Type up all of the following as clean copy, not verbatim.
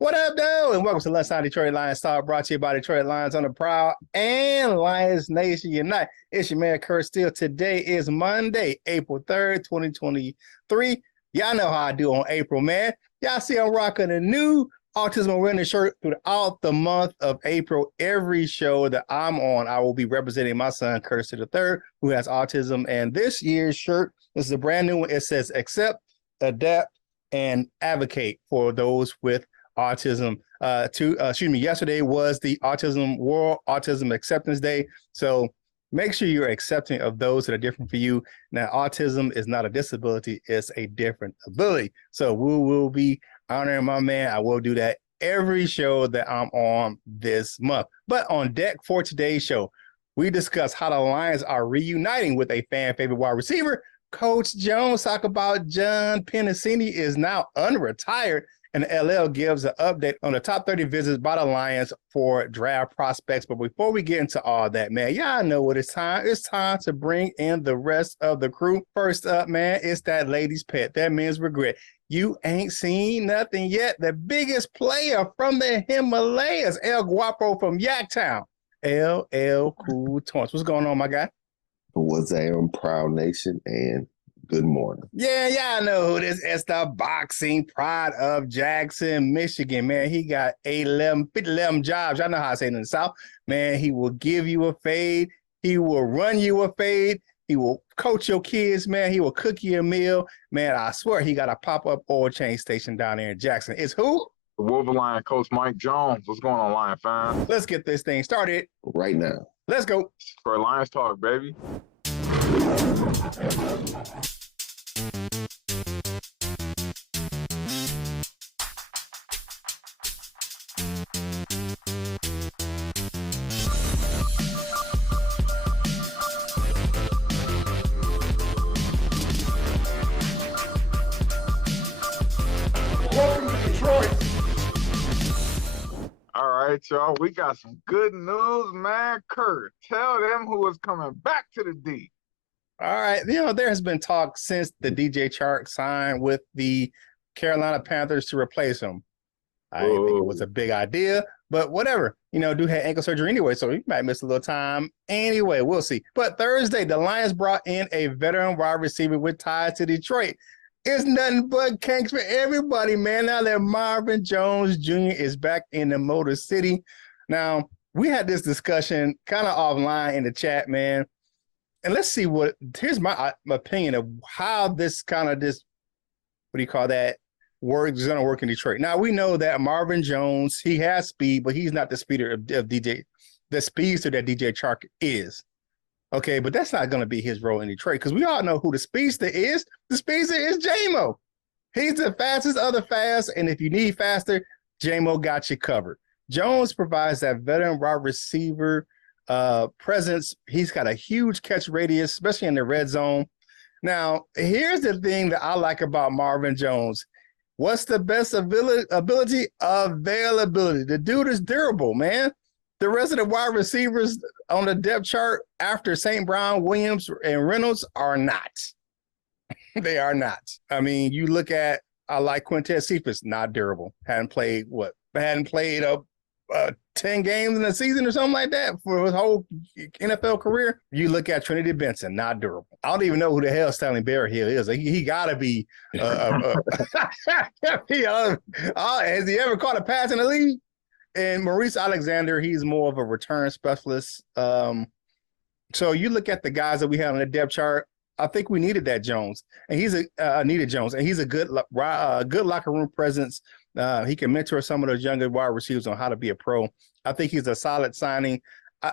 What up, though? And welcome to Lunchtime Detroit Lions Talk, brought to you by Detroit Lions on the Prowl and Lions Nation Unite. It's your man, Curt Steele. Today is Monday, April 3rd, 2023. Y'all know how I do on April, man. Y'all see I'm rocking a new Autism Awareness shirt throughout the month of April. Every show that I'm on, I will be representing my son, Curt Steele III, who has autism. And this year's shirt, this is a brand new one. It says, accept, adapt, and advocate for those with autism. Yesterday was the World Autism Acceptance Day. So make sure you're accepting of those that are different for you. Now, autism is not a disability, it's a different ability. So we will be honoring my man. I will do that every show that I'm on this month. But on deck for today's show, we discuss how the Lions are reuniting with a fan favorite wide receiver. Coach Jones talk about John Penisini is now unretired, and LL gives an update on the top 30 visits by the Lions for draft prospects. But before we get into all that, man, y'all know what it's time. It's time to bring in the rest of the crew. First up, man, it's that lady's pet. That means regret. You ain't seen nothing yet. The biggest player from the Himalayas, El Guapo from Yaktown. LL Cool Tones. What's going on, my guy? What's on Prowl Nation, and good morning. Yeah, y'all know who this is. The boxing pride of Jackson, Michigan. Man, he got 11 jobs. Y'all know how I say it in the South. Man, he will give you a fade. He will run you a fade. He will coach your kids, man. He will cook you a meal. Man, I swear he got a pop-up oil change station down there in Jackson. It's who? The Wolverine coach, Mike Jones. What's going on, Lion fans? Let's get this thing started right now. Let's go. For Lions Talk, baby. Welcome to Detroit. All right, y'all. We got some good news, man. Curt, tell them who is coming back to the D. All right. You know, there has been talk since the DJ Chark signed with the Carolina Panthers to replace him. I didn't think it was a big idea, but whatever. You know, dude had ankle surgery anyway, so he might miss a little time. Anyway, we'll see. But Thursday, the Lions brought in a veteran wide receiver with ties to Detroit. It's nothing but cakes for everybody, man. Now that Marvin Jones Jr. is back in the Motor City. Now, we had this discussion kind of offline in the chat, man. And let's see here's my opinion of how this what do you call that, is going to work in Detroit. Now, we know that Marvin Jones, he has speed, but he's not the speedster that DJ Chark is. Okay, but that's not going to be his role in Detroit because we all know who the speedster is. The speedster is J-Mo. He's the fastest of the fast, and if you need faster, J-Mo got you covered. Jones provides that veteran wide receiver presence. He's got a huge catch radius, especially in the red zone. Now, here's the thing that I like about Marvin Jones. What's the best ability? Availability. The dude is durable, man. The rest of the wide receivers on the depth chart after St. Brown, Williams, and Reynolds are not. They are not. I mean, you look at, I like Quintez Cephas, not durable. Hadn't played 10 games in a season or something like that for his whole NFL career. You look at Trinity Benson, not durable. I don't even know who the hell Stanley Berryhill is. He got to be. Has he ever caught a pass in the league? And Maurice Alexander, he's more of a return specialist. So you look at the guys that we have on the depth chart. I think we needed that Jones, and he's needed Jones, and he's a good locker room presence. He can mentor some of those younger wide receivers on how to be a pro. I think he's a solid signing.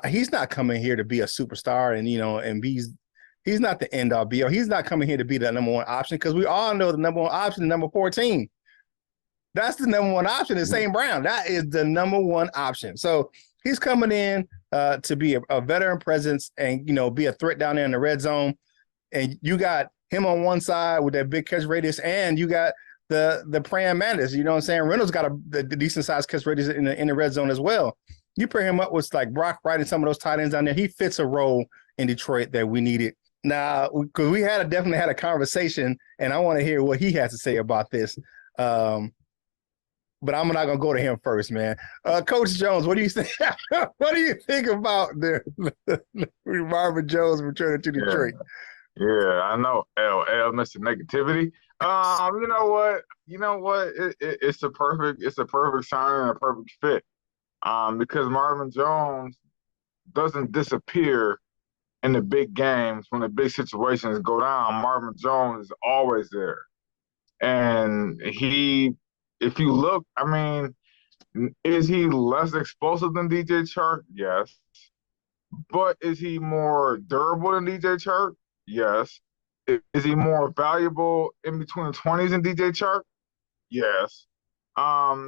He's not coming here to be a superstar, and he's not the end all be all. He's not coming here to be the number one option because we all know the number one option is number 14. That's the number one option is St. Brown. That is the number one option. So he's coming in to be a veteran presence and, be a threat down there in the red zone. And you got him on one side with that big catch radius, and you got the praying mantis. You know what I'm saying? Reynolds got a decent sized catch radius in the red zone as well. You pair him up with like Brock Wright and some of those tight ends down there. He fits a role in Detroit that we needed. Now, because we definitely had a conversation, and I want to hear what he has to say about this. but I'm not gonna go to him first, man. Coach Jones, what do you think? What do you think about the Marvin Jones returning to Detroit? Yeah, I know. L Mr. Negativity. You know what? It's a perfect sign and a perfect fit. Because Marvin Jones doesn't disappear in the big games when the big situations go down. Marvin Jones is always there. And if you look, I mean, is he less explosive than DJ Chark? Yes. But is he more durable than DJ Chark? Yes. Is he more valuable in between the 20s than DJ Chark? Yes.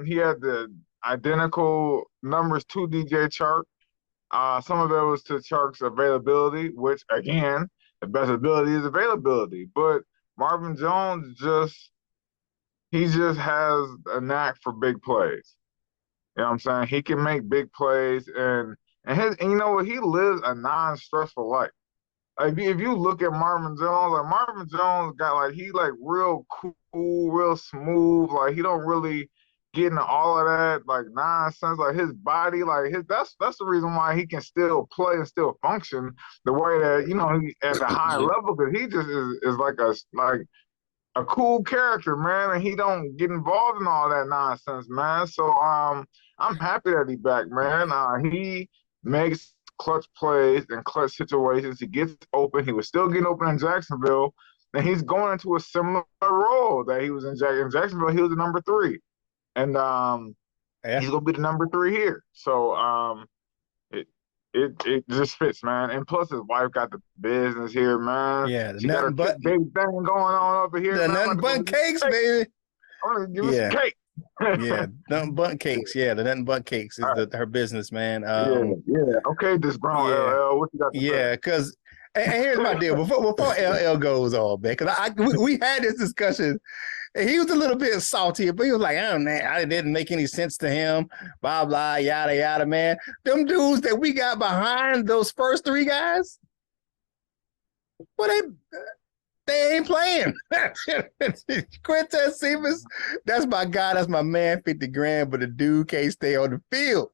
He had the identical numbers to DJ Chark. Some of it was to Chark's availability, which again, the best ability is availability. But Marvin Jones he just has a knack for big plays. You know what I'm saying? He can make big plays and you know what? He lives a non-stressful life. Like if you look at Marvin Jones, like Marvin Jones got he real cool, real smooth. Like he don't really get into all of that nonsense. Like his body, that's the reason why he can still play and still function the way that he at the high level, because he just is like a cool character, man, and he don't get involved in all that nonsense, man. So I'm happy that he back, man. He makes clutch plays and clutch situations. He gets open. He was still getting open in Jacksonville, and he's going into a similar role that he was in Jacksonville. He was the number 3, and he's gonna be the number 3 here. So it just fits, man. And plus, his wife got the business here, man. Yeah, she got her big thing going on over here. The nothing but cakes, baby. I'm gonna give us cake. Yeah, nothing but cakes. Yeah, the nothing but cakes is her business, man. Yeah. Okay, this grown LL, what you got to say? Because and here's my deal. Before LL goes on, man, because we had this discussion. And he was a little bit salty, but he was like, "Oh man, it didn't make any sense to him." Blah blah yada yada, man. Them dudes that we got behind those first 3 guys, well, they ain't playing. Quintez Cephas, that's my guy, that's my man, 50 grand, but the dude can't stay on the field.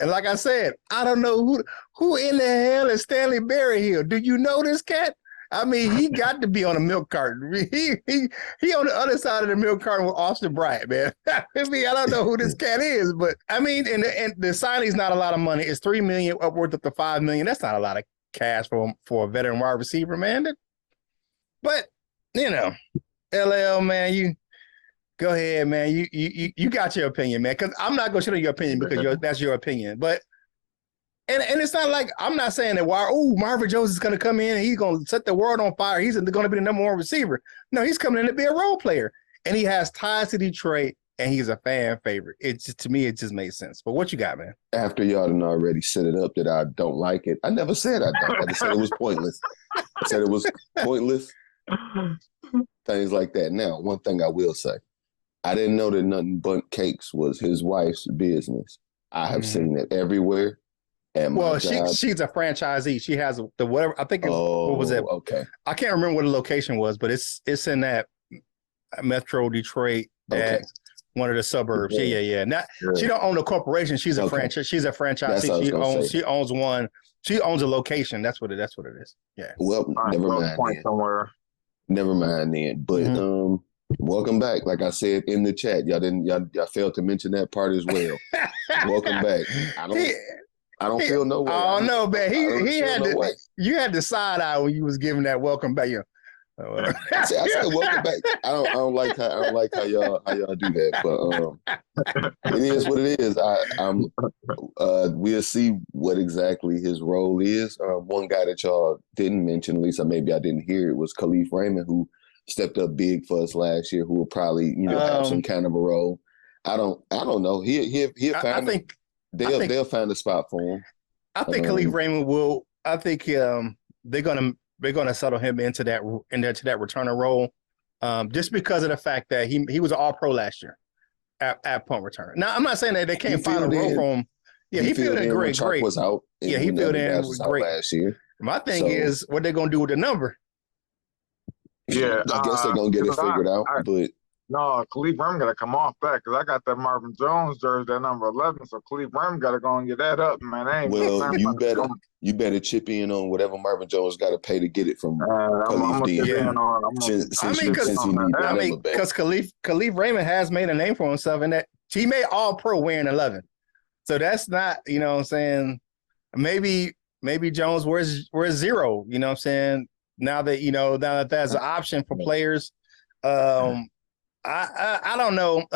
And like I said, I don't know who in the hell is Stanley Berryhill. Do you know this cat? I mean, he got to be on a milk carton. He on the other side of the milk carton with Austin Bryant, man. I mean, I don't know who this cat is, but I mean, and the signing's not a lot of money. It's $3 million upwards up to $5 million. That's not a lot of cash for a veteran wide receiver, man. But LL, man, you go ahead, man. You got your opinion, man. Because I'm not gonna share your opinion because that's your opinion, but. And it's not like I'm not saying that Marvin Jones is going to come in and he's going to set the world on fire. He's going to be the number 1 receiver. No, he's coming in to be a role player, and he has ties to Detroit, and he's a fan favorite. To me, it just makes sense. But what you got, man? After y'all done already set it up that I don't like it, I never said I don't. I just said it was pointless. I said it was pointless. Things like that. Now, one thing I will say, I didn't know that nothing but cakes was his wife's business. I have seen it everywhere. Well, she's a franchisee. She has the whatever. I think what was it? Okay. I can't remember what the location was, but it's in that Metro Detroit, one of the suburbs. Yeah. She don't own a corporation. She's a franchise. She's a franchisee. She owns one. She owns a location. That's what it is. Yeah. Well, never mind. Somewhere. Never mind then. But welcome back. Like I said in the chat, y'all failed to mention that part as well. Welcome back. I don't feel no way. Oh no, man. He had you had the side eye when you was giving that welcome back. I said welcome back. I don't like how y'all do that, but it is what it is. We'll see what exactly his role is. One guy that y'all didn't mention, at least maybe I didn't hear it, was Khalif Raymond, who stepped up big for us last year, who will probably have some kind of a role. I don't know. He'll find. They'll find a spot for him. I think Khalif Raymond will. I think they're gonna settle him into that returner role, just because of the fact that he was an All-Pro last year at punt returner. Now I'm not saying that they can't find a role for him. Yeah, he filled in great. Was out. Yeah, he filled in great last year. My thing is what they're gonna do with the number. Yeah, I guess they're gonna get it figured out, but. No, Khalif Raymond got to come off that because I got that Marvin Jones jersey, that number 11. So Khalif Raymond got to go and get that up, man. They ain't Well, you better chip in on whatever Marvin Jones got to pay to get it from I'm Khalif gonna D. chip in on. Since he need that number back. Because Khalif Raymond has made a name for himself in that he made All Pro wearing 11. So that's not, you know what I'm saying. Maybe Jones wears 0. You know what I'm saying. Now that that's an option for players. I don't know.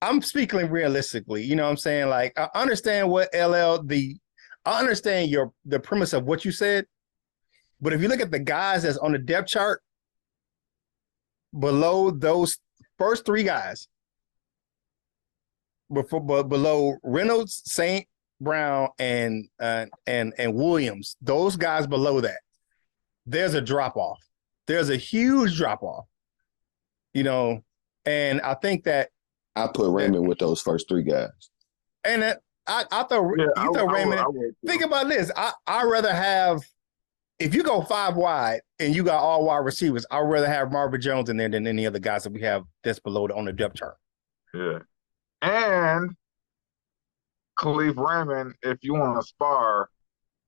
I'm speaking realistically. You know what I'm saying? Like, I understand what I understand the premise of what you said, but if you look at the guys that's on the depth chart below those first 3 guys, below Reynolds, St. Brown, and Williams, those guys below that, there's a drop off. There's a huge drop off. You know, and I think that I put Raymond with those first 3 guys. And I throw Raymond. Think about this. I'd rather have, if you go 5 wide and you got all wide receivers, I'd rather have Marvin Jones in there than any other guys that we have that's below on the depth chart. Yeah. And Khalif Raymond, if you want to spar,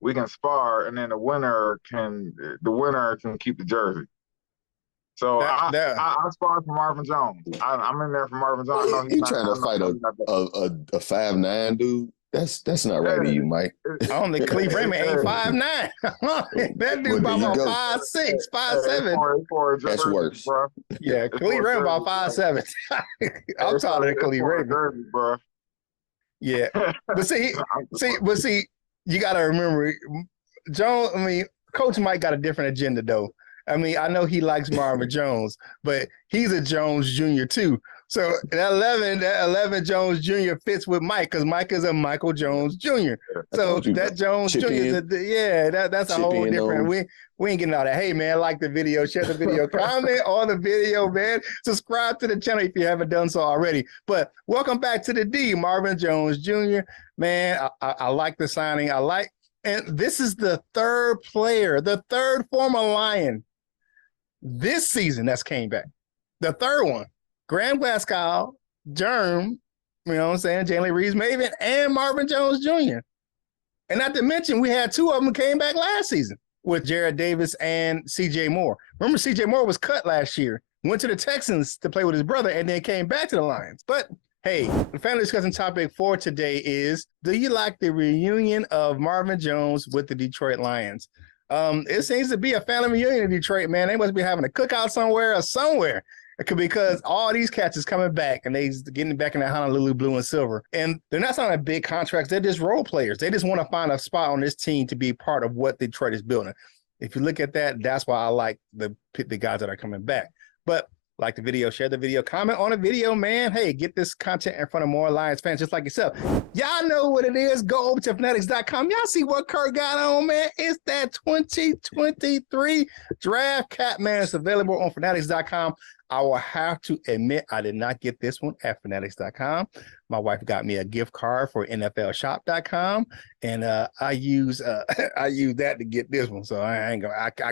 we can spar, and then the winner can keep the jersey. So I spar for Marvin Jones. I'm in there for Marvin Jones. Well, you trying to fight a 5'9" dude? That's not right to you, Mike. I don't think Khalif Raymond ain't 5'9". That dude about 5'6", 5'7". That's worse. Bro. Yeah, Khalif Raymond about 5'7". I'm taller than Khalif Raymond, bro. Yeah, but see, you got to remember, Coach Mike got a different agenda though. I mean, I know he likes Marvin Jones, but he's a Jones Jr. too. So that 11 Jones Jr. fits with Mike because Mike is a Michael Jones Jr. So that Jones Jr. is that's a whole different. We ain't getting all that. Hey man, like the video, share the video, comment on the video, man. Subscribe to the channel if you haven't done so already. But welcome back to the D, Marvin Jones Jr. Man, I like the signing. And this is the 3rd player, the 3rd former Lion this season that's came back. The 3rd one. Graham Glasgow, Germ, you know what I'm saying, Jalen Reeves-Maven, and Marvin Jones Jr. And not to mention, we had 2 of them came back last season with Jared Davis and C.J. Moore. Remember, C.J. Moore was cut last year, went to the Texans to play with his brother, and then came back to the Lions. But hey, the family discussion topic for today is, do you like the reunion of Marvin Jones with the Detroit Lions? It seems to be a family reunion in Detroit, man. They must be having a cookout somewhere. Because all these cats is coming back and they getting back in the Honolulu blue and silver. And they're not signing big contracts. They're just role players. They just want to find a spot on this team to be part of what Detroit is building. If you look at that, that's why I like the guys that are coming back. But like the video, share the video, comment on the video, man. Hey, get this content in front of more Lions fans just like yourself. Y'all know what it is. Go over to Fanatics.com. Y'all see what Curt got on, man. It's that 2023 draft cap, man. It's available on Fanatics.com. I will have to admit, I did not get this one at Fanatics.com. My wife got me a gift card for NFLshop.com, and I use that to get this one. So I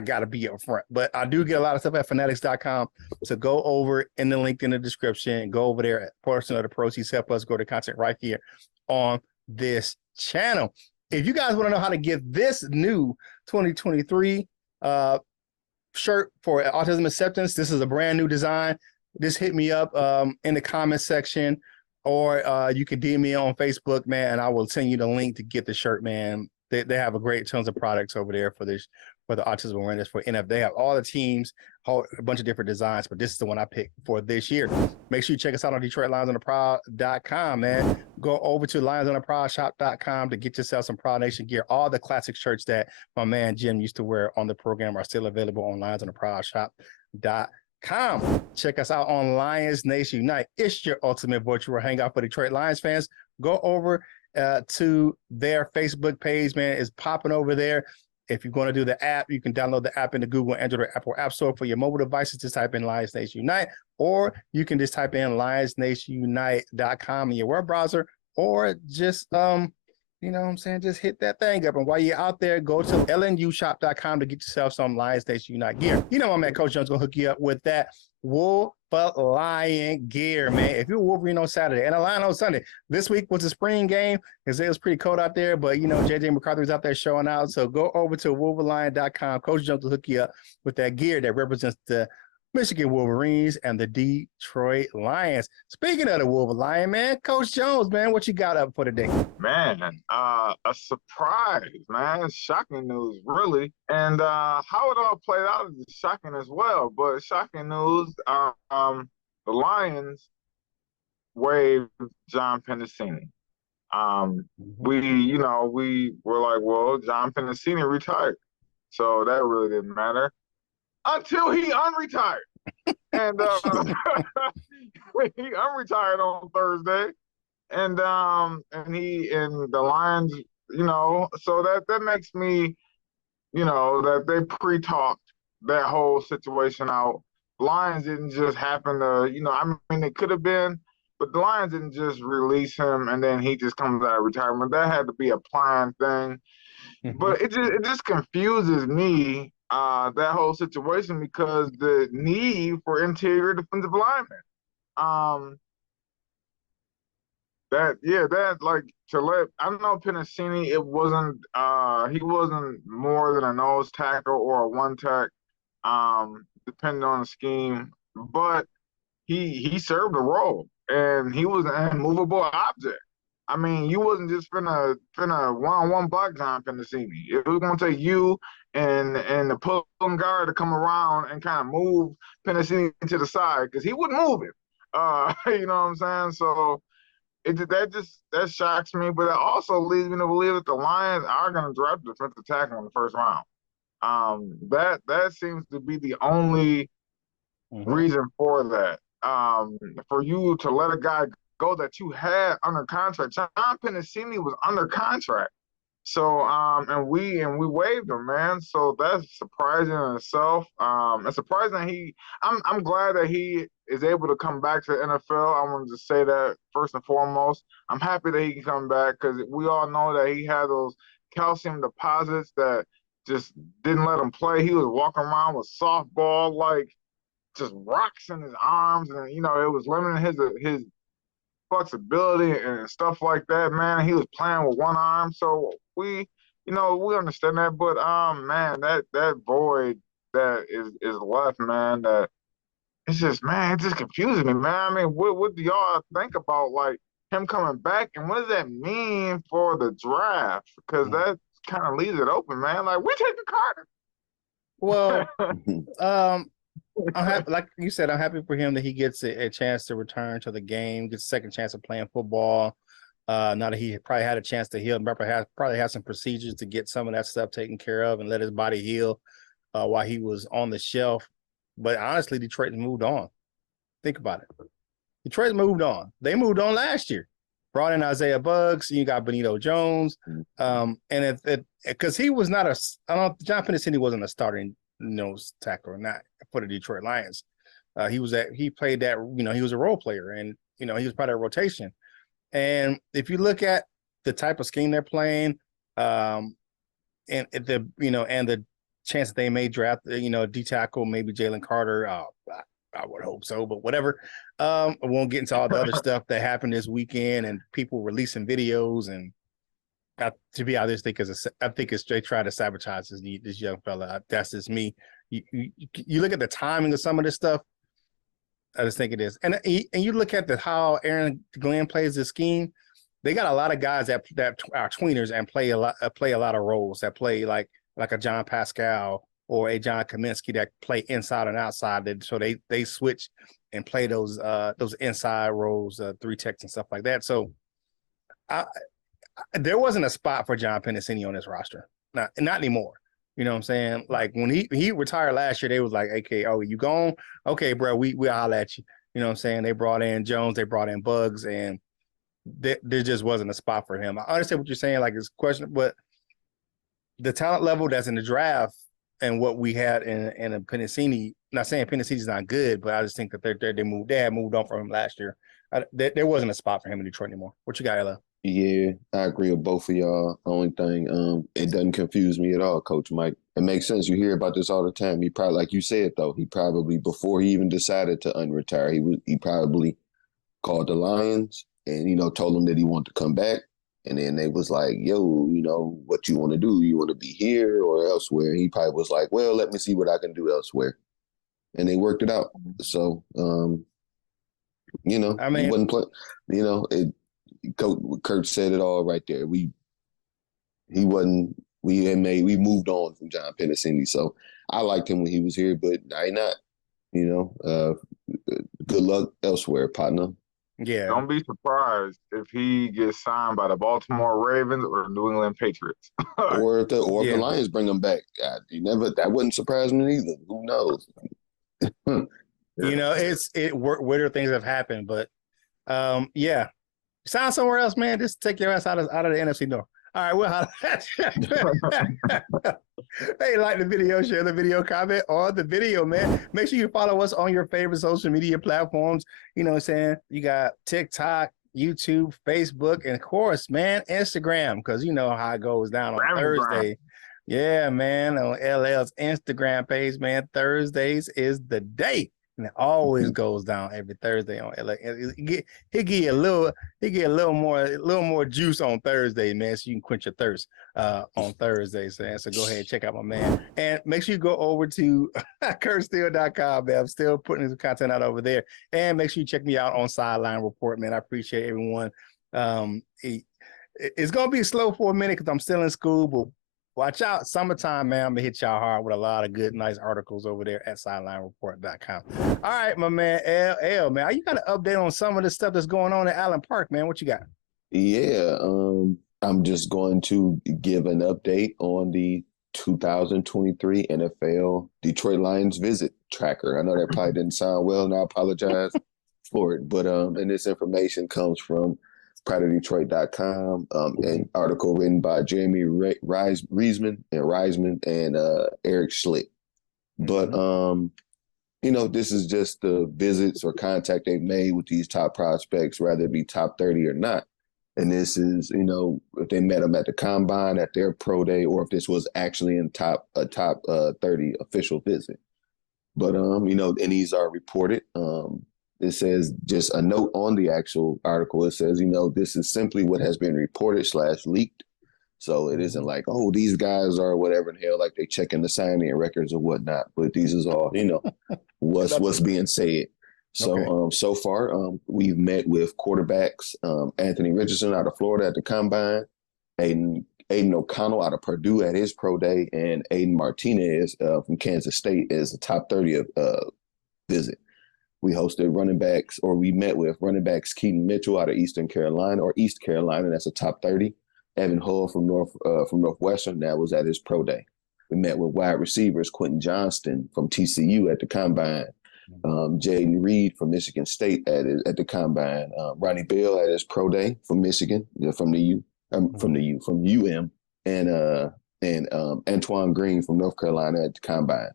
got to be up front. But I do get a lot of stuff at Fanatics.com. So go over in the link in the description. Go over there. Portion of the proceeds help us go to content right here on this channel. If you guys want to know how to get this new 2023 shirt for autism acceptance, this is a brand new design. Just hit me up in the comment section, or you can DM me on Facebook, man, and I will send you the link to get the shirt, man. They have a great tons of products over there for this, for the autism awareness for NF. They have all the teams, a bunch of different designs, but this is the one I picked for this year. Make sure you check us out on DetroitLionsOnTheProwl.com, man. Go over to LionsOnTheProwlShop.com to get yourself some Prowl Nation gear. All the classic shirts that my man Jim used to wear on the program are still available on LionsOnTheProwlShop.com. Check us out on Lions Nation Unite. It's your ultimate virtual hangout for Detroit Lions fans. Go over to their Facebook page, man. It's popping over there. If you're going to do the app, you can download the app in the Google, Android, or Apple App Store for your mobile devices. Just type in Lions Nation Unite, or you can just type in LionsNationUnite.com in your web browser, or just you know what I'm saying? Just hit that thing up. And while you're out there, go to lnushop.com to get yourself some Lions Nation Unite gear. You know my man, Coach Jones, going to hook you up with that Wolf Lion gear, man. If you're Wolverine on Saturday and a Lion on Sunday, this week was a spring game because it was pretty cold out there, but, you know, JJ McCarthy was out there showing out. So go over to wolverlion.com. Coach Jones will hook you up with that gear that represents the Michigan Wolverines and the Detroit Lions. Speaking of the Wolverine, man, Coach Jones, man, what you got up for today? Man, a surprise, man. Shocking news, really. And how it all played out is shocking as well. But shocking news, the Lions waived John Penisini. We were like, well, John Penisini retired. So that really didn't matter until he unretired. And he unretired on Thursday. And the Lions, so that makes me, that they pre-talked that whole situation out. Lions didn't just happen to, it could have been, but the Lions didn't just release him and then he just comes out of retirement. That had to be a planned thing. Mm-hmm. But it just confuses me, that whole situation, because the need for interior defensive linemen. I know Penisini, he wasn't more than a nose tackle or a one tech, depending on the scheme, but he served a role and he was an immovable object. I mean, you wasn't just finna one-on-one block John Penisini. It was gonna take you and the pulling guard to come around and kind of move Penisini to the side because he wouldn't move it. You know what I'm saying? So that shocks me, but it also leads me to believe that the Lions are going to draft a defensive tackle in the first round. That seems to be the only reason for that. For you to let a guy go that you had under contract. John Penisini was under contract. So and we waived him, man. So that's surprising in itself. It's surprising that I'm glad that he is able to come back to the NFL. I wanted to say that first and foremost. I'm happy that he can come back because we all know that he had those calcium deposits that just didn't let him play. He was walking around with softball, like just rocks in his arms, and it was limiting his flexibility and stuff like that, man. He was playing with one arm, so we understand that. But man, that void that is left, man, that it's just, man, it just confuses me, man. I mean, what do y'all think about like him coming back, and what does that mean for the draft? Because that kind of leaves it open, man. Like, we take the Carter. Well, I'm happy, like you said, I'm happy for him that he gets a chance to return to the game, gets a second chance of playing football. Now that he probably had a chance to heal, probably had some procedures to get some of that stuff taken care of and let his body heal while he was on the shelf. But honestly, Detroit moved on. Think about it. Detroit moved on. They moved on last year. Brought in Isaiah Buggs. You got Benito Jones. And because he was not John Penisini wasn't a starting nose tackle or not for the Detroit Lions. He played that, he was a role player, and he was part of a rotation. And if you look at the type of scheme they're playing, and the chance that they may draft, D tackle, maybe Jalen Carter, I would hope so, but whatever. I won't get into all the other stuff that happened this weekend and people releasing videos, and to be honest, I think they try to sabotage this young fella. That's just me. You look at the timing of some of this stuff. I just think it is, and you look at how Aaron Glenn plays this scheme. They got a lot of guys that are tweeners and play a lot of roles, that play like a John Pascal or a John Kaminsky that play inside and outside. So they switch and play those inside roles, 3 techs and stuff like that. So there wasn't a spot for John Penisini on this roster. Not anymore. You know what I'm saying? Like when he retired last year, they was like, okay, oh, you gone? Okay, bro, we'll holler at you. You know what I'm saying? They brought in Jones, they brought in Buggs, and there just wasn't a spot for him. I understand what you're saying, like it's question, but the talent level that's in the draft and what we had in a Penisini, not saying Penisini's not good, but I just think that they had moved on from him last year. There wasn't a spot for him in Detroit anymore. What you got, Ella? Yeah, I agree with both of y'all. Only thing, it doesn't confuse me at all, Coach Mike. It makes sense. You hear about this all the time. He probably, like you said, though, he probably before he even decided to unretire, he probably called the Lions and told them that he wanted to come back. And then they was like, "Yo, what you want to do? You want to be here or elsewhere?" And he probably was like, "Well, let me see what I can do elsewhere." And they worked it out. So, I he mean, wasn't playing. It. Coach Curt said it all right there. He wasn't. We moved on from John Penisini. So I liked him when he was here, but I not. Good luck elsewhere, partner. yeah. Don't be surprised if he gets signed by the Baltimore Ravens or the New England Patriots. Or if the Yeah. Lions bring him back. That wouldn't surprise me either. Who knows? Weirder things have happened, but yeah. Sign somewhere else, man. Just take your ass out of the NFC North. All right, well, hey, like the video, share the video, comment on the video, man. Make sure you follow us on your favorite social media platforms. You know what I'm saying? You got TikTok, YouTube, Facebook, and of course, man, Instagram, because you know how it goes down on Thursday. Yeah, man, on LL's Instagram page, man. Thursdays is the day. And it always goes down every Thursday on LA. He give you a little more juice on Thursday, man, so you can quench your thirst on Thursdays. Man. So go ahead and check out my man. And make sure you go over to curtsteele.com, man. I'm still putting some content out over there. And make sure you check me out on Sideline Report, man. I appreciate everyone. It's gonna be slow for a minute because I'm still in school, but watch out. Summertime, man. I'm going to hit y'all hard with a lot of good, nice articles over there at sidelinereport.com. All right, my man, L, man. You got an update on some of the stuff that's going on at Allen Park, man. What you got? Yeah, I'm just going to give an update on the 2023 NFL Detroit Lions visit tracker. I know that probably didn't sound well, and I apologize for it. But and this information comes from PrideOfDetroit.com, an article written by Jeremy Reisman and Eric Schlick. But this is just the visits or contact they've made with these top prospects, whether it be top 30 or not. And this is, if they met them at the combine, at their pro day, or if this was actually in a top 30 official visit. But and these are reported. It says just a note on the actual article. It says, this is simply what has been reported / leaked. So it isn't like, oh, these guys are whatever in hell, like they checking the signing records or whatnot. But these is all, what's being said. So okay. So far, we've met with quarterbacks, Anthony Richardson out of Florida at the combine, Aiden O'Connell out of Purdue at his pro day, and Aiden Martinez from Kansas State is a top 30 visit. We met with running backs Keaton Mitchell out of East Carolina, that's a top 30. Evan Hull from Northwestern, that was at his pro day. We met with wide receivers Quentin Johnston from TCU at the combine, Jaden Reed from Michigan State at the combine, Ronnie Bell at his pro day from Michigan, from UM, and Antoine Green from North Carolina at the combine.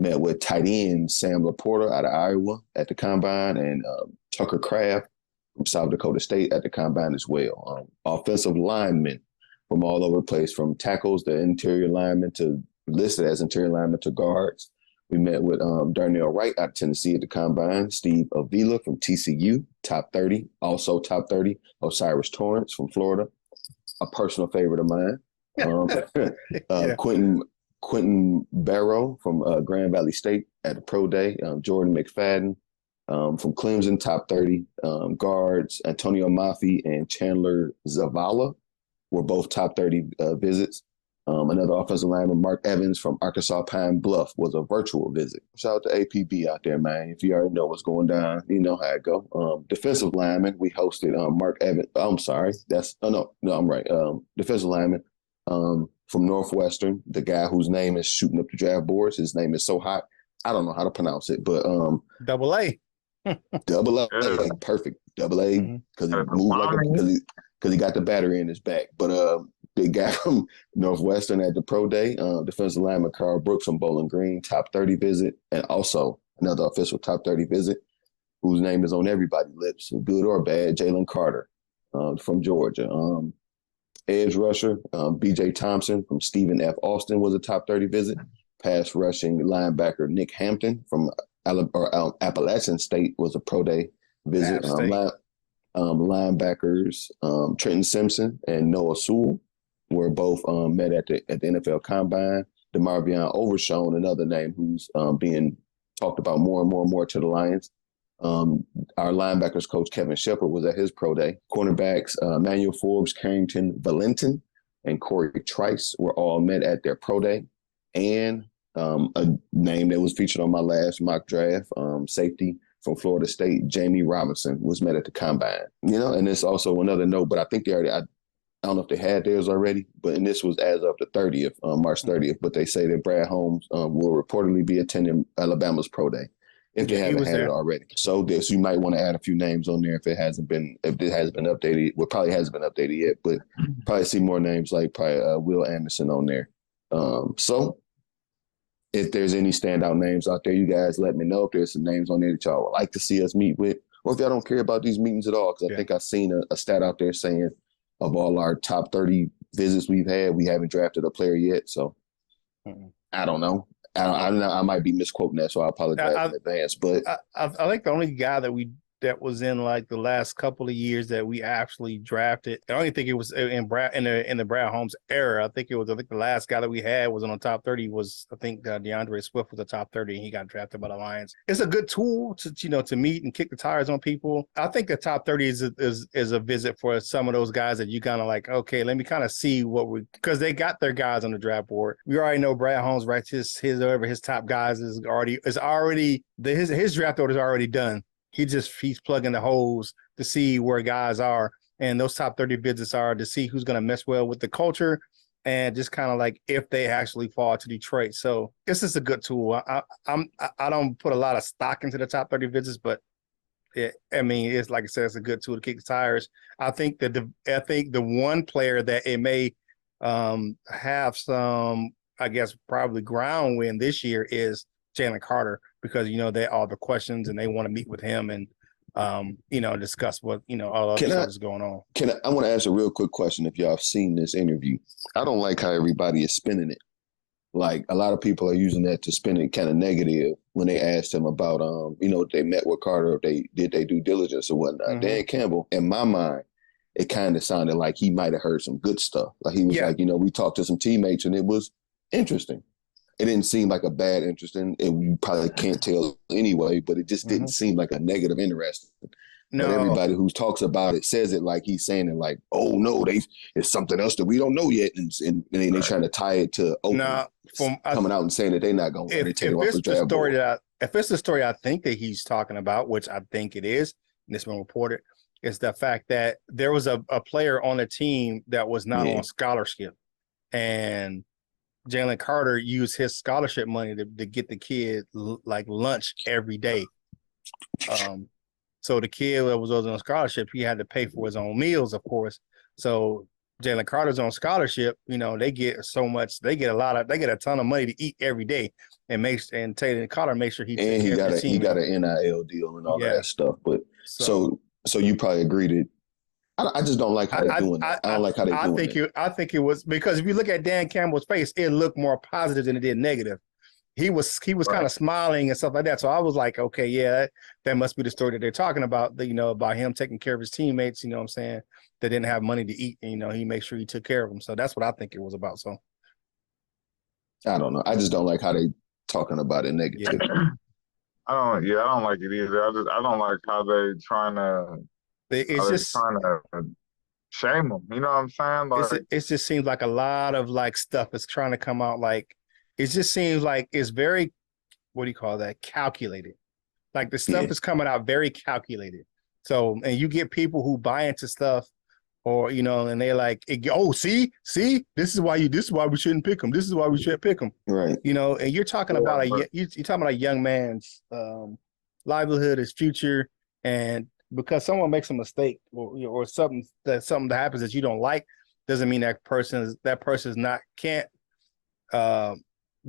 Met with tight end Sam Laporta out of Iowa at the combine, and Tucker Kraft from South Dakota State at the combine as well. Offensive linemen from all over the place, from tackles to interior linemen to listed as interior linemen to guards. We met with Darnell Wright out of Tennessee at the combine, Steve Avila from TCU, top 30, also top 30, Osiris Torrance from Florida, a personal favorite of mine. Yeah. Quentin Barrow from Grand Valley State at the pro day, Jordan McFadden from Clemson, top 30, guards Antonio Mafi and Chandler Zavala were both top 30 visits. Another offensive lineman, Mark Evans from Arkansas Pine Bluff, was a virtual visit. Shout out to APB out there, man. If you already know what's going down, you know how it go. Defensive lineman, we hosted Mark Evans. I'm sorry. I'm right. Defensive lineman from Northwestern, the guy whose name is shooting up the draft boards. His name is so hot. I don't know how to pronounce it, but Double A. Double A, perfect. Double A, because he moved because he got the battery in his back. But the guy from Northwestern at the pro day, defensive lineman Carl Brooks from Bowling Green, top 30 visit, and also another official top 30 visit, whose name is on everybody's lips, good or bad, Jalen Carter from Georgia. Edge rusher, B.J. Thompson from Stephen F. Austin was a top 30 visit. Pass rushing linebacker Nick Hampton from Appalachian State was a pro day visit. Linebackers Trenton Simpson and Noah Sewell were both met at the NFL Combine. DeMarvion Overshone, another name who's being talked about more and more to the Lions. Our linebackers coach Kevin Shepard was at his pro day. Cornerbacks Manuel Forbes, Carrington Valentin, and Corey Trice were all met at their pro day. And a name that was featured on my last mock draft, safety from Florida State, Jamie Robinson, was met at the Combine. And it's also another note, but I think they already, I don't know if they had theirs already, and this was as of the 30th, March 30th, but they say that Brad Holmes will reportedly be attending Alabama's pro day if they haven't had it already. So you might want to add a few names on there if it hasn't been updated. Well, probably hasn't been updated yet, but probably see more names like probably Will Anderson on there. So if there's any standout names out there, you guys let me know if there's some names on there that y'all would like to see us meet with, or if y'all don't care about these meetings at all, because I think I've seen a stat out there saying of all our top 30 visits we've had, we haven't drafted a player yet. So I don't know. I might be misquoting that, so I apologize in advance. But I think the only guy that was in like the last couple of years that we actually drafted, I don't even think it was in the Brad Holmes era. I think the last guy that we had was on the top 30 was, I think, DeAndre Swift was the top 30 and he got drafted by the Lions. It's a good tool to meet and kick the tires on people. I think the top 30 is a visit for some of those guys that you kind of like, okay, let me kind of see because they got their guys on the draft board. We already know Brad Holmes writes his top guys his draft order is already done. He's plugging the holes to see where guys are. And those top 30 visits are to see who's going to mess well with the culture and just kind of like if they actually fall to Detroit. So this is a good tool. I don't put a lot of stock into the top 30 visits, but it's like I said, it's a good tool to kick the tires. I think that the one player that it may have some, I guess, probably ground win this year is Jalen Carter, because they all the questions and they want to meet with him and discuss what all the stuff is going on. I want to ask a real quick question if y'all have seen this interview. I don't like how everybody is spinning it. Like a lot of people are using that to spin it kind of negative when they asked him about they met with Carter, if they did their due diligence or whatnot. Mm-hmm. Dan Campbell, in my mind, it kind of sounded like he might have heard some good stuff. Like he was like, we talked to some teammates and it was interesting. It didn't seem like a bad interesting. You probably can't tell anyway, but it just didn't seem like a negative interesting. No. But everybody who talks about it says it like he's saying it like, oh no, it's something else that we don't know yet, and they're trying to tie it to coming out and saying that they're not going to take it off the draft board. If it's the story I think that he's talking about, which I think it is, and it's been reported, is the fact that there was a player on the team that was not on scholarship, and Jalen Carter used his scholarship money to get the kid like lunch every day. So the kid that was on scholarship, he had to pay for his own meals, of course. So Jalen Carter's on scholarship, they get a ton of money to eat every day, and Taylor Carter makes sure he got an NIL deal and all that stuff. But so you probably agree that. I just don't like how they're doing it. I don't like how they're doing it. I think it was because if you look at Dan Campbell's face, it looked more positive than it did negative. He was kind of smiling and stuff like that. So I was like, okay, yeah, that must be the story that they're talking about. About him taking care of his teammates. What I'm saying, that didn't have money to eat. And, he made sure he took care of them. So that's what I think it was about. So I don't know. I just don't like how they talking about it negative. Yeah. I don't like it either. I don't like how they trying to. It's just trying to shame them. You know what I'm saying? Like, it just seems like a lot of like stuff is trying to come out. Like it just seems like it's very, what do you call that? Calculated. Like the stuff is coming out very calculated. So, and you get people who buy into stuff, or and they're like, oh, see, this is why we shouldn't pick them. This is why we shouldn't pick them. Right. And you're talking about you're talking about a young man's livelihood, his future, and because someone makes a mistake or something that happens that you don't like, doesn't mean that person's can't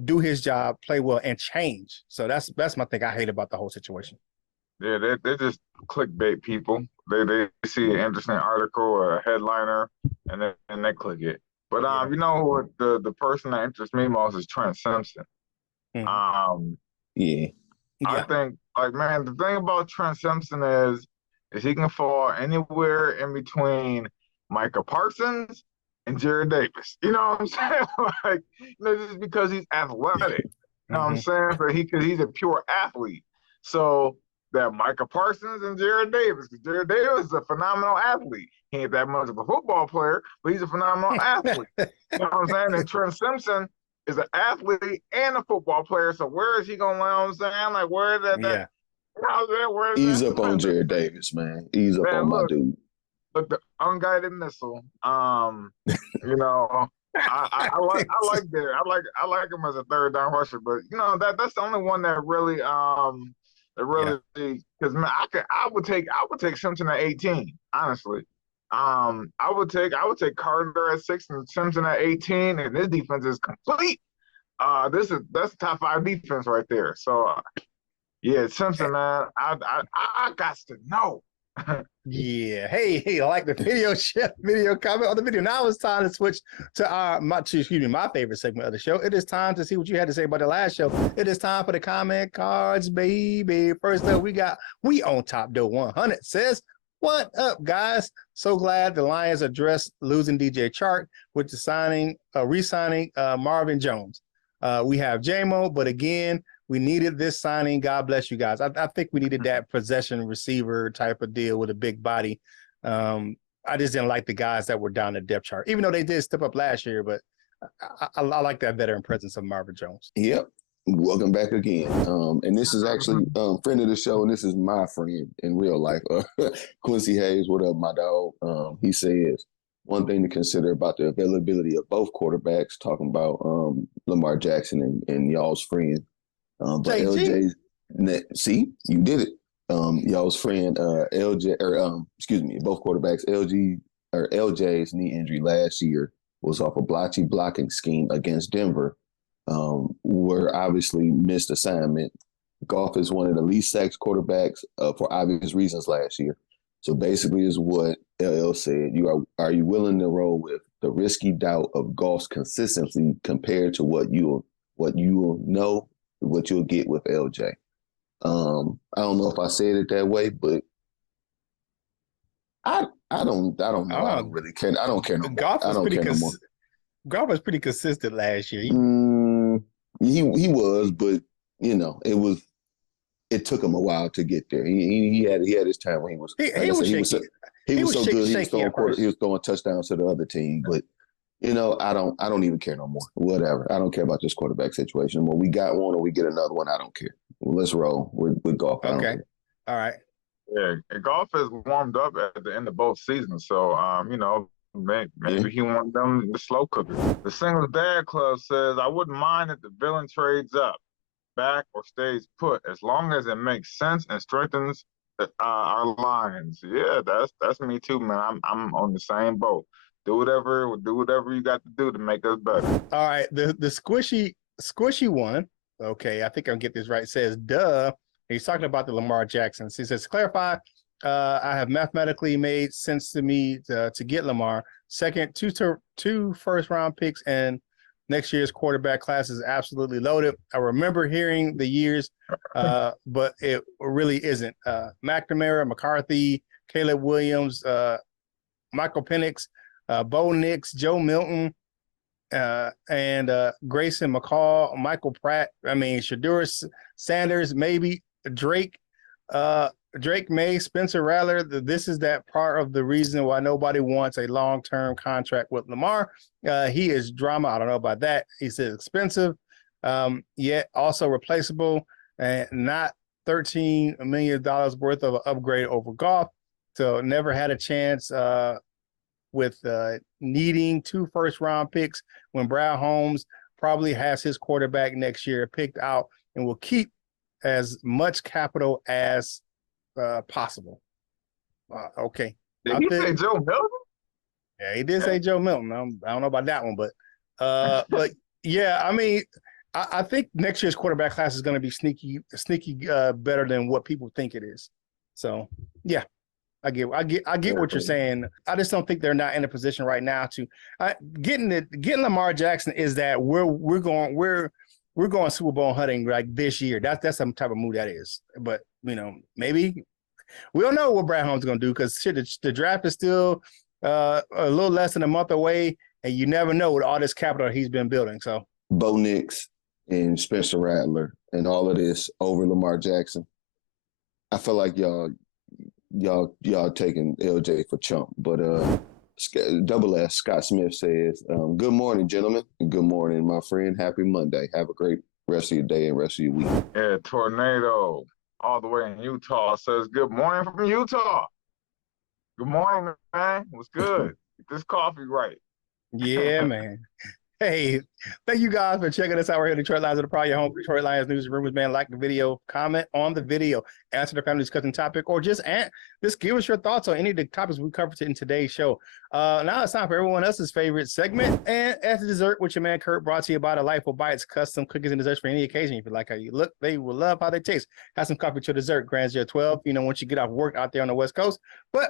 do his job, play well, and change. So that's my thing I hate about the whole situation. Yeah, they're just clickbait people. they see an interesting article or a headliner, and they click it. But you know what, the person that interests me most is Trent Simpson. Yeah. I think, like, man, the thing about Trent Simpson is he can fall anywhere in between Micah Parsons and Jared Davis. You know what I'm saying? Like, you know, just because he's athletic. You know what I'm saying? But he's a pure athlete. So that Micah Parsons and Jared Davis, because Jared Davis is a phenomenal athlete. He ain't that much of a football player, but he's a phenomenal athlete. You know what I'm saying? And Trent Simpson is an athlete and a football player. So where is he going to land? I'm saying, like, where is that? Yeah. Ease up on Jared Davis, man. Ease up on my dude. Look, the unguided missile. You know, I like Derek. I like him as a third down rusher, but you know that's the only one that really because man, I would take Simpson at 18, honestly. I would take Carter at 6 and Simpson at 18, and this defense is complete. That's top 5 defense right there. So yeah, Simpson, man, I got to know. Yeah. Hey, I like the video comment on the video. Now it's time to switch to my favorite segment of the show. It is time to see what you had to say about the last show. It is time for the comment cards, baby. First up, we on top though 100 says, what up, guys? So glad the Lions addressed losing DJ Chark with the re-signing Marvin Jones. We have J-Mo, but again, we needed this signing. God bless you guys. I think we needed that possession receiver type of deal with a big body. I just didn't like the guys that were down the depth chart, even though they did step up last year. But I like that veteran presence of Marvin Jones. Yep. Welcome back again. And this is actually friend of the show, and this is my friend in real life, Quincy Hayes. What up, my dog? He says, one thing to consider about the availability of both quarterbacks, talking about Lamar Jackson and y'all's friend. But LJ, see, you did it. Y'all's friend LJ, both quarterbacks, LJ's knee injury last year was off a blotchy blocking scheme against Denver, where obviously missed assignment. Goff is one of the least sacked quarterbacks for obvious reasons last year. So basically, is what LL said. Are you willing to roll with the risky doubt of Goff's consistency compared to what you'll know? What you'll get with LJ. I don't know if I said it that way, but I don't know. I don't really care. I don't care no more. I don't care no more. Goff was pretty consistent last year. He was, but you know, it took him a while to get there. He had his time when he was so good. He was throwing touchdowns to the other team, but you know, I don't even care no more. Whatever. I don't care about this quarterback situation. When we got one or we get another one, I don't care. Let's roll with Goff. Okay. All right. Yeah, Goff has warmed up at the end of both seasons. So, you know, maybe he wanted them the slow cooker. The Singles Dad Club says, I wouldn't mind if the villain trades up, back, or stays put, as long as it makes sense and strengthens our lines. Yeah, that's me too, man. I'm on the same boat. Do whatever you got to do to make us better. All right. The squishy one. Okay, I think I'll get this right. Says, duh. He's talking about the Lamar Jackson. He says, to clarify, I have mathematically made sense to me to get Lamar. Second, two first-round picks, and next year's quarterback class is absolutely loaded. I remember hearing the years, but it really isn't. McNamara, McCarthy, Caleb Williams, Michael Penix, Bo Nix, Joe Milton, and Grayson McCall, Michael Pratt. I mean, Shadur Sanders, maybe Drake May, Spencer Rattler. This is that part of the reason why nobody wants a long-term contract with Lamar. He is drama. I don't know about that. He says expensive, yet also replaceable, and not $13 million worth of an upgrade over Goff. So never had a chance with needing 2 first-round picks when Brad Holmes probably has his quarterback next year picked out and will keep as much capital as possible. Okay. Did he say Joe Milton? Yeah, he did say Joe Milton. I don't know about that one, but yeah, I mean, I think next year's quarterback class is going to be sneaky better than what people think it is. So, yeah. I get what you're saying. I just don't think they're not in a position right now to getting Lamar Jackson is that we're going Super Bowl hunting like this year. That's some type of move that is. But maybe we don't know what Brad Holmes is going to do because the draft is still a little less than a month away, and you never know with all this capital he's been building. So Bo Nix and Spencer Rattler and all of this over Lamar Jackson. I feel like y'all taking LJ for chump. But Double S Scott Smith says, "Good morning, gentlemen. Good morning, my friend. Happy Monday. Have a great rest of your day and rest of your week." Yeah, Tornado all the way in Utah says, "Good morning from Utah. Good morning, man. What's good? Get this coffee right." Yeah, man. Hey, thank you guys for checking us out. We're here at Detroit Lions of the Prowl, your home for Detroit Lions news and rumors, man. Like the video, comment on the video, answer the family discussion topic, or just give us your thoughts on any of the topics we covered in today's show. Now it's time for everyone else's favorite segment, and as a dessert with your man Curt, brought to you by Delightful Bites, custom cookies and desserts for any occasion. If you like how you look, they will love how they taste. Have some coffee to dessert, Grand 012. Once you get off work out there on the West Coast, but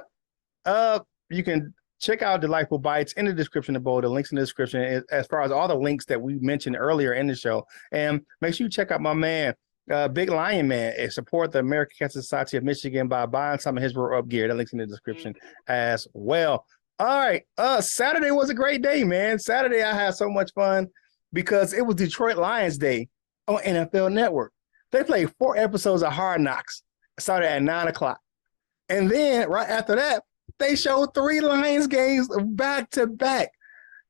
you can check out Delightful Bites in the description of both. The links in the description as far as all the links that we mentioned earlier in the show. And make sure you check out my man, Big Lion Man, and support the American Cancer Society of Michigan by buying some of his Roar Up gear. That link's in the description as well. All right. Saturday was a great day, man. Saturday I had so much fun because it was Detroit Lions Day on NFL Network. They played 4 episodes of Hard Knocks. Started at 9:00. And then right after that, they showed 3 Lions games back to back.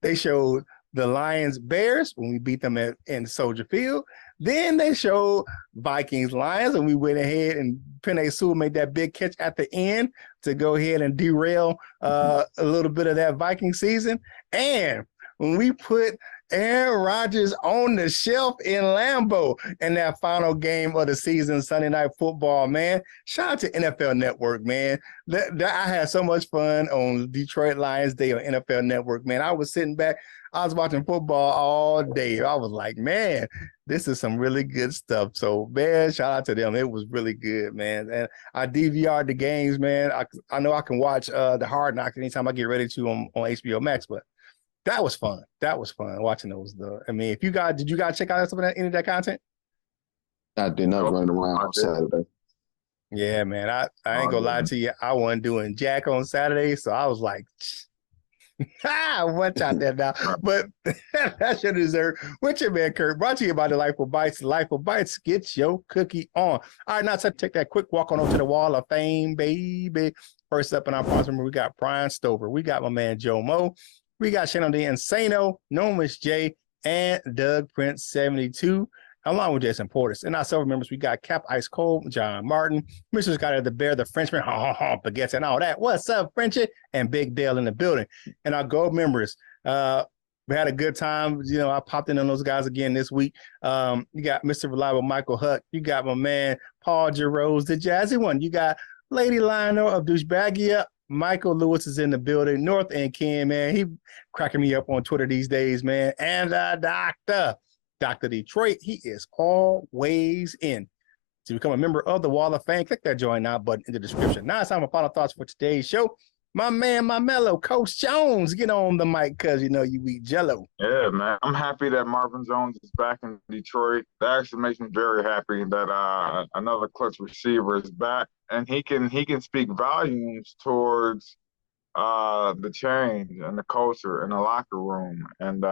They showed the Lions Bears when we beat them in Soldier Field. Then they showed Vikings Lions, and we went ahead and Penei Sewell made that big catch at the end to go ahead and derail a little bit of that Viking season. And when we put Aaron Rodgers on the shelf in Lambeau in that final game of the season, Sunday Night Football, man. Shout out to NFL Network, man. I had so much fun on Detroit Lions Day on NFL Network, man. I was sitting back, I was watching football all day. I was like, man, this is some really good stuff. So, man, shout out to them. It was really good, man. And I DVR'd the games, man. I know I can watch the Hard Knocks anytime I get ready to on HBO Max, but that was fun. That was fun watching those. Did you guys check out any of that content? I did not run around on Saturday. Yeah, man. I ain't gonna lie to you. I wasn't doing jack on Saturday, so I was like, watch out there now. But that's your dessert with your man Curt. Brought to you by Delightful Bites. Delightful Bites, get your cookie on. All right, now to take that quick walk on over to the Wall of Fame, baby. First up in our sponsor, we got Brian Stover. We got my man Joe Mo. We got Shannon the Insano, Nomus J, and Doug Prince 72, along with Jason Portis. And our silver members, we got Cap Ice Cold, John Martin, Mr. Scott the Bear, the Frenchman, baguettes and all that. What's up, Frenchie? And Big Dale in the building. And our gold members, we had a good time. I popped in on those guys again this week. You got Mr. Reliable Michael Huck. You got my man Paul Jarose, the Jazzy one. You got Lady Lionel of Douchebagia. Michael Lewis is in the building. North End Ken, man, he cracking me up on Twitter these days, man. And Dr. Detroit, he is always in. To become a member of the Wall of Fame, click that join now button in the description. Now it's time for final thoughts for today's show. My man, my mellow, Coach Jones, get on the mic because you eat Jello. Yeah, man. I'm happy that Marvin Jones is back in Detroit. That actually makes me very happy that another clutch receiver is back, and he can speak volumes towards the change and the culture in the locker room, and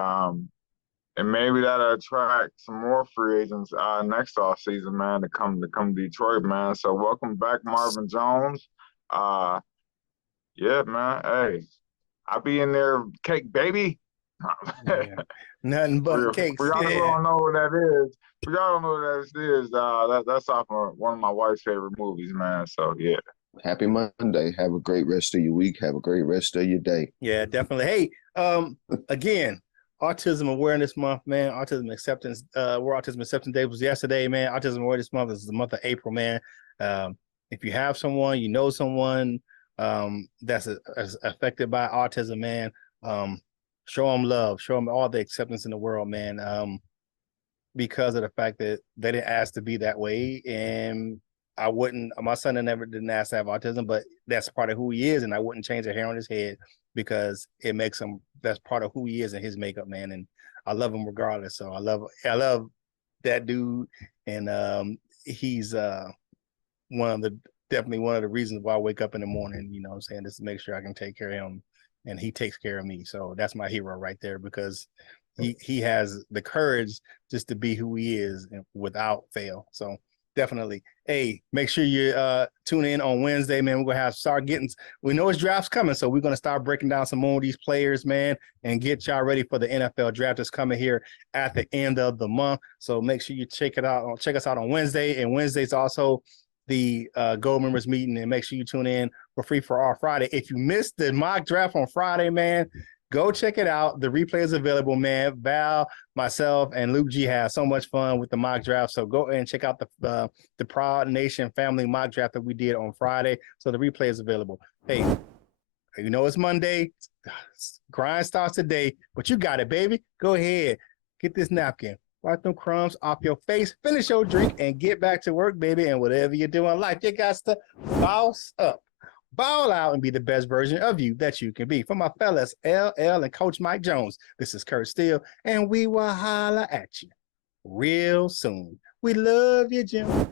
maybe that'll attract some more free agents next offseason, man, to come to Detroit, man. So welcome back, Marvin Jones. Yeah, man. Hey, I'll be in there, cake, baby. Yeah. Nothing but cakes. For y'all who don't know what that is, that's off of one of my wife's favorite movies, man. So, yeah. Happy Monday. Have a great rest of your week. Have a great rest of your day. Yeah, definitely. Hey, again, Autism Awareness Month, man. Autism Acceptance, World Autism Acceptance Day was yesterday, man. Autism Awareness Month is the month of April, man. If you have someone, someone that's affected by autism, man, show them love, show them all the acceptance in the world, man, because of the fact that they didn't ask to be that way, and I wouldn't. My son never didn't ask to have autism, but that's part of who he is, and I wouldn't change a hair on his head because it makes him. That's part of who he is and his makeup, man. And I love him regardless. So I love that dude, and he's definitely one of the reasons why I wake up in the morning. You know what I'm saying, just to make sure I can take care of him, and he takes care of me. So that's my hero right there because he has the courage just to be who he is without fail. So definitely. Hey, make sure you tune in on Wednesday, man. We're gonna we know it's drafts coming, so we're gonna start breaking down some more of these players, man, and get y'all ready for the NFL draft that's coming here at the end of the month. So make sure you check us out on Wednesday, and Wednesday's also the Gold Members meeting, and make sure you tune in for Free for All Friday. If you missed the mock draft on Friday, man, go check it out. The replay is available, man. Val, myself, and Luke G had so much fun with the mock draft. So go and check out the Proud Nation family mock draft that we did on Friday. So the replay is available. Hey, you know it's Monday. Grind starts today, but you got it, baby. Go ahead. Get this napkin. Wipe them crumbs off your face. Finish your drink and get back to work, baby. And whatever you're doing in life, you got to boss up. Ball out and be the best version of you that you can be. For my fellas, LL and Coach Mike Jones, this is Curt Steele, and we will holla at you real soon. We love you, Jim.